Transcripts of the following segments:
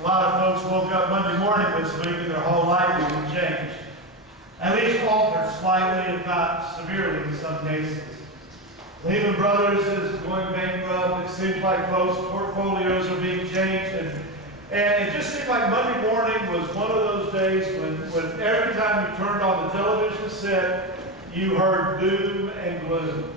A lot of folks woke up Monday morning this week and their whole life has been changed. At least altered slightly, if not severely in some cases. Lehman Brothers is going bankrupt. It seems like folks' portfolios are being changed. And it just seemed like Monday morning was one of those days when every time you turned on the television set, you heard doom and gloom.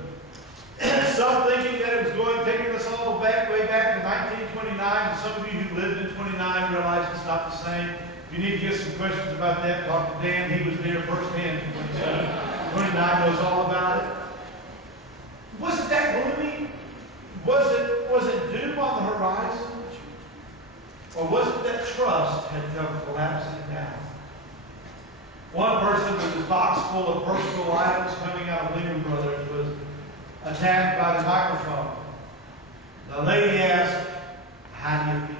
Some thinking that it was taking us all way back to 1929. And some of you who lived in 29 realize it's not the same. If you need to get some questions about that, talk to Dan. He was there firsthand in 29 knows all about it. Was it that gloomy? Was it doom on the horizon? Or was it that trust had come collapsing down? One person with his box full of personal items coming out of Lehman Brothers was attacked by the microphone. The lady asked, "How do you feel?"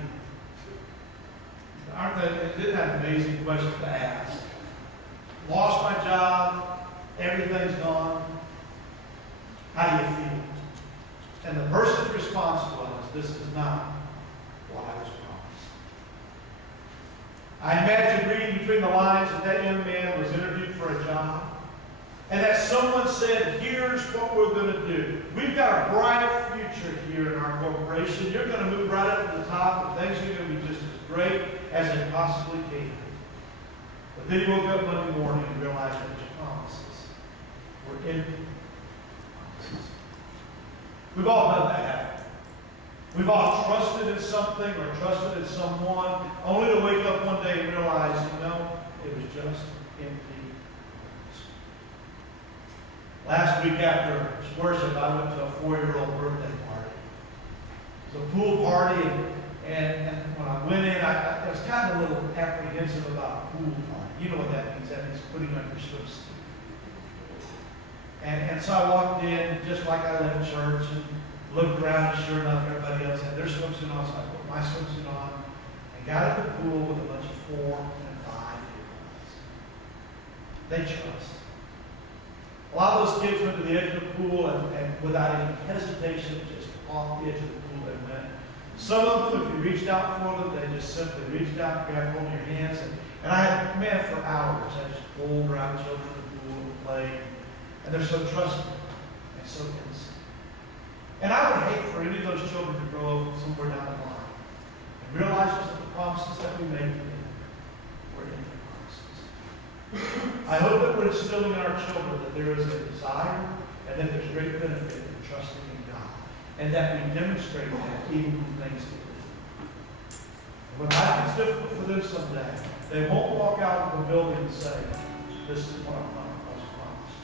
Isn't that an amazing question to ask? Lost my job, everything's gone. How do you feel? And the person's response was, "This is not what I was promised." I imagine reading between the lines that young man was interviewed for a job, and that someone said, "Here's what we're going to do. We've got a bright future here in our corporation. You're going to move right up to the top, and things are going to be just as great as it possibly can." But then he woke up Monday morning and realized that his promises were empty promises. We've all done that, haven't we? We've all trusted in something or trusted in someone, only to wake up one day and realize, it was just empty. Last week after worship, I went to a 4-year-old birthday party. It was a pool party, and when I went in, I was kind of a little apprehensive about a pool party. You know what that means. That means putting on your swimsuit. And so I walked in just like I left church and looked around, and sure enough, everybody else had their swimsuit on, so I put my swimsuit on and got at the pool with a bunch of 4- and 5-year-olds. They trust. A lot of those kids went to the edge of the pool and without any hesitation, just off the edge of the pool they went. Some of them, if you reached out for them, they just simply reached out, grabbed hold of your hands. And I had, for hours, I just pulled around children in the pool and played. And they're so trusting and so innocent. And I would hate for any of those children to grow up somewhere down the line and realize just that the promises that we made to them were empty promises. I hope that we're instilling in our children that there is a desire and that there's great benefit in trusting in God. And that we demonstrate that even when things get difficult. When life gets difficult for them someday, they won't walk out of the building and say, "This is what I was promised."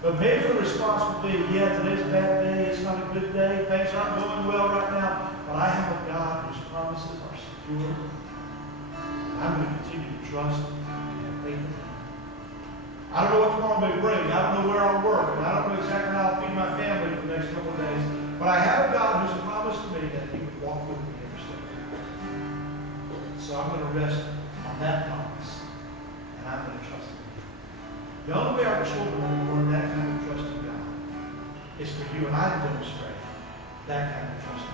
But maybe the response would be, "Yeah, today's a bad day, it's not a good day, things aren't going well right now, but I have a God whose promises are secure. I'm going to continue to trust and have faith in Him. I don't know what tomorrow may bring. I don't know where I'll work, and I don't know exactly how I'll feed my family for the next couple of days, but I have a God who's promised me that He would walk with me every step of the way. So I'm going to rest on that promise, and I'm going to trust Him. The only way our children will learn that kind of trust in God is for you and I to demonstrate that kind of trust in God.